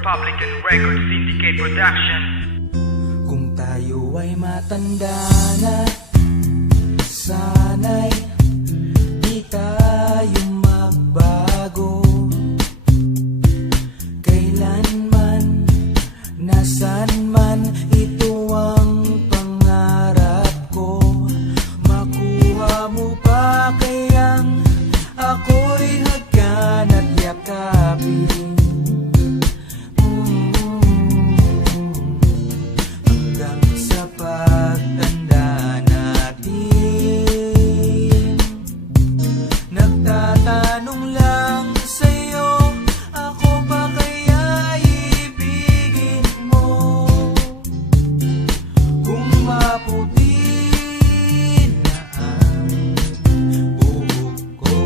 Republican Records Syndicate Production. Kung tayo ay matanda na, sana'y di tayo magbago. Kailanman, nasan man, ito ang pangarap ko. Makuha mo pa kayang ako'y hagkan at yakapin. Hanggang sa pagtanda natin, nagtatanong lang sa'yo, ako ba kaya ibigin mo? Kung maputi na ang buhok ko.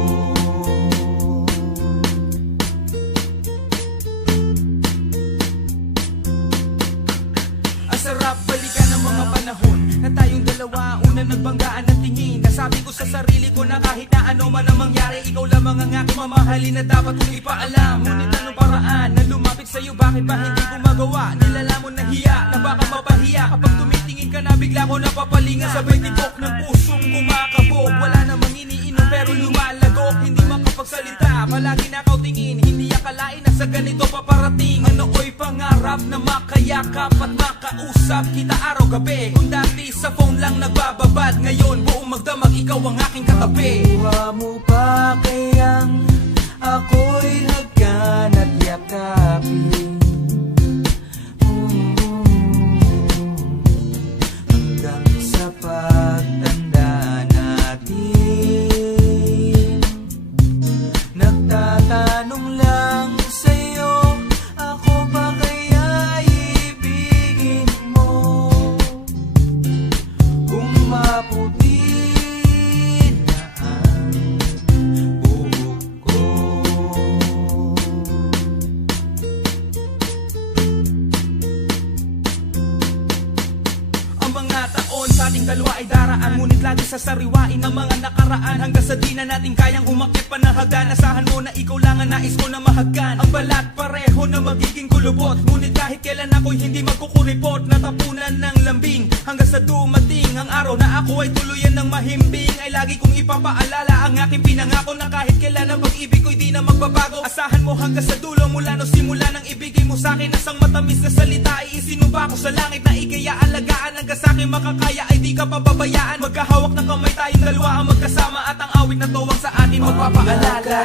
Ang sarap balikan ng mga panahon na tayong dalawa una nagbanggaan ng tingin. Nasabi ko sa sarili ko na kahit na ano man ang mangyari, ikaw lamang ang aking mamahalin na dapat kong ipaalam. Ngunit anong paraan na lumapit sa'yo, bakit ba hindi ko magawa? Nilalamon na hiya na baka mapahiya kapag tumitingin ka na, bigla ko napapalinga. Sabay tibok ng pusong kumakabog, wala namang iniinom pero lumalagok. Hindi makapagsalita, palagi nakautingin, hindi akalain na sa ganito paparating. Ano'y pangarap na makayakap at makausap kita araw-gabi. Kung dati sa phone lang nagbababad, ngayon buong magdamag ikaw ang aking katabi. Kuha mo pa kayang ako'y hagkan at yakapin. Hanggang sa pagtanda natin, nagtatanong lang sa'yo, ako ba kaya ibigin mo? Kung maputi na ang buhok ko. Ang mga taon sa ating dalawa ay daraan, ngunit lagi sa sariwain ang mga nakaraan. Hanggang sa di na natin kayang umakyat pa ng hagdan. Asahan mo na ikaw lang ang nais ko na mahagkan. Ang balat pareho na magiging kulubot, ngunit kahit kailan ako'y hindi magkukuripot. Natapunan ng lambing hanggang sa dumating ang araw na ako ay tuluyan ng mahimbing. Ay lagi kong ipapaalala ang aking pinangako na kahit kailan ang pag-ibig ko'y di na magbabago. Asahan mo hanggang sa dulo, mula no simula nang ibigay mo sa'kin asang matamis na salita. Iisinuba ko sa langit na ikaya alagaan. Hanggang sa'kin makakaya ay di ka pababayaan. Magkahawak ng kamay tayong dalawa ang magkasama, at ang awit na tuwang sa atin magpapaalala.